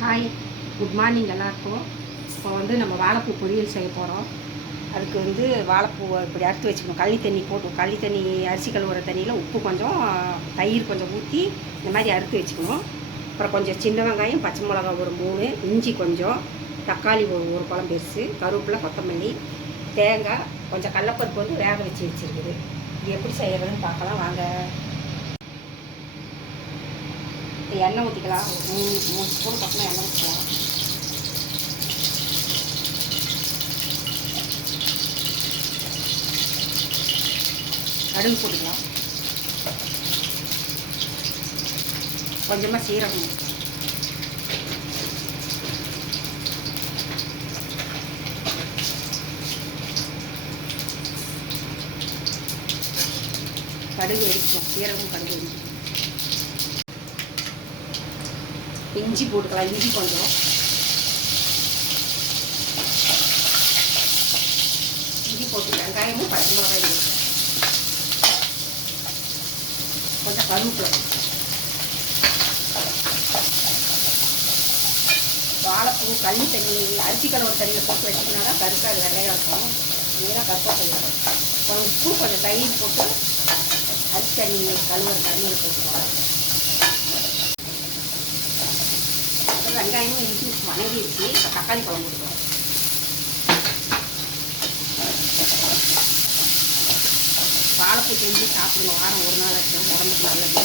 Hi, good morning எல்லாருக்கும். இப்போ நம்ம வாழைப்பூ பொரியல் செய்ய போகிறோம். அதுக்கு வாழைப்பூவை இப்படி அறுத்து வச்சுக்கணும். களி தண்ணி அரிசி கழுவுற தண்ணியில் உப்பு கொஞ்சம், தயிர் கொஞ்சம் ஊற்றி இந்த மாதிரி அறுத்து வச்சுக்கணும். அப்புறம் கொஞ்சம் சின்ன வெங்காயம், பச்சை மிளகா ஒரு 3, இஞ்சி கொஞ்சம், தக்காளி ஒரு பழம் பெருசு, கருவேப்பிலை, கொத்தமல்லி, தேங்காய், கொஞ்சம் கடலப்பருப்பு வேக வச்சு வச்சுருக்குது. இது எப்படி செய்கிறதுன்னு பார்க்கலாம் வாங்க. எண்ணெய் ஊற்றிக்கலாம். ஒரு 3 ஸ்பூன் பக்கமாக எண்ணெய் ஊற்றிக்கலாம். கடுகு போட்டுக்கலாம். கொஞ்சமாக சீரகம், கடுகு வெடிக்கும். சீரகம் கடுகு வெடிக்கும். இஞ்சி போட்டுக்கலாம். இஞ்சி கொஞ்சம், இஞ்சி போட்டு வெங்காயமும் பச்சை மிளகாயும் போட்டு கொஞ்சம் கருவேப்பிலை. வாழைப்பூ களி தண்ணி அரிசி கழுவுற தண்ணியில் போட்டு வச்சிங்கன்னா தான் கருக்காது, வெள்ளையாக இருக்கும். இதெல்லாம் கருப்பாக போயிடும். கொஞ்சம் உப்பு, கொஞ்சம் தயிர் போட்டு அரிசி தண்ணி கழுவுற தண்ணியில் போட்டுக்கலாம். வெங்காயமும் இஞ்சி வணங்கிடுச்சு. இப்போ தக்காளி பழம் போட்டுக்கலாம். வாழைப்பூ செஞ்சு சாப்பிடுவோம். வாரம் ஒரு நாள் ஆச்சும் உடம்புக்கு நல்லது.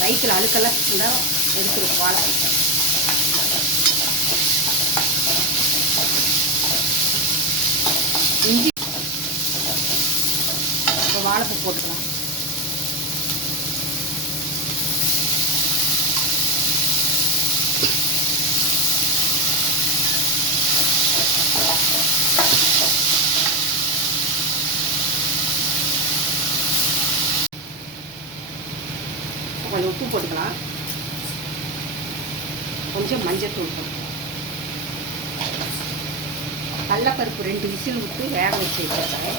வயிற்றில் அழுக்கெல்லாம் இருந்தால் எடுத்துருவோம் வாழைப்பூ. இஞ்சி இப்போ வாழைப்பூ போட்டுக்கலாம். கொஞ்சம் உப்பு போட்டுக்கலாம். கொஞ்சம் மஞ்சத்தூள் போட்டுக்கலாம். கடலப்பருப்பு 2 விசில் விட்டு வேக வச்சு வச்சுருக்கேன்.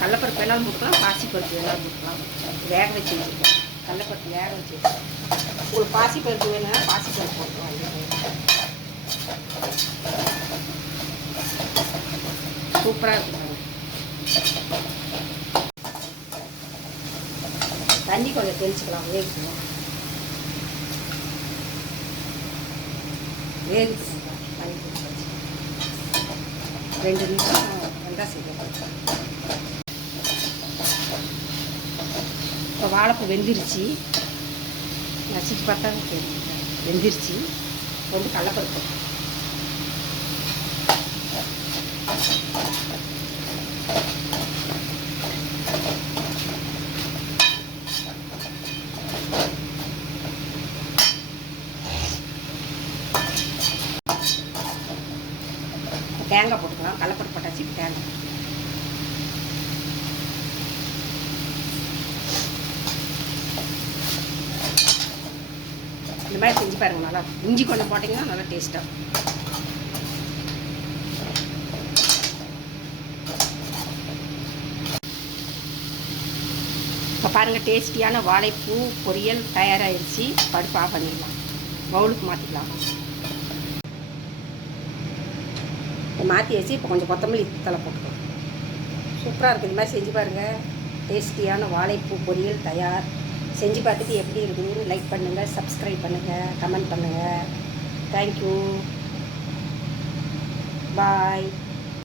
கடலப்பருப்பு வேணாலும் போட்டுக்கலாம், பாசிப்பருப்பு வேணாலும் போட்டுக்கலாம். வேக வச்சு வச்சுருக்கேன். கடலப்பருப்பு வேக வச்சு வச்சுருக்கேன். உங்களுக்கு பாசிப்பருப்பு வேணும்னா பாசிப்பருப்பு போட்டுக்கலாம். சூப்பராக இருக்கும். தண்ணி கொஞ்சம் தெளிச்சுக்கலாம். வேகிக்கலாம். தண்ணி 2 நிமிஷம் வெந்தால் செய்யலாம். இப்போ வாழைப்பூ வெந்துருச்சு. நசிச்சு பார்த்தா வெந்துருச்சு. கடலப்பருப்பு தேங்காய் போட்டுக்கலாம். கடலப்பருப்பு போட்டாச்சு. தேங்காய் இந்த மாதிரி செஞ்சு பாருங்கள். நல்லா இஞ்சி கொஞ்சம் போட்டிங்கன்னா நல்லா டேஸ்ட்டாக. இப்போ பாருங்கள், டேஸ்டியான வாழைப்பூ பொரியல் தயாராகிடுச்சு. பருப்பு ஆஃப் பண்ணிடலாம். பவுலுக்கு மாற்றிக்கலாம். மாற்றி வச்சு இப்போ கொஞ்சம் கொத்தமல்லி தலை போட்டுக்கலாம். சூப்பராக இருக்குது. இந்த மாதிரி செஞ்சு பாருங்கள். டேஸ்டியான வாழைப்பூ பொரியல் தயார். செஞ்சு பார்த்துட்டு எப்படி இருக்குதுன்னு லைக் பண்ணுங்கள், சப்ஸ்கிரைப் பண்ணுங்கள், கமெண்ட் பண்ணுங்கள். தேங்க்யூ. பாய்.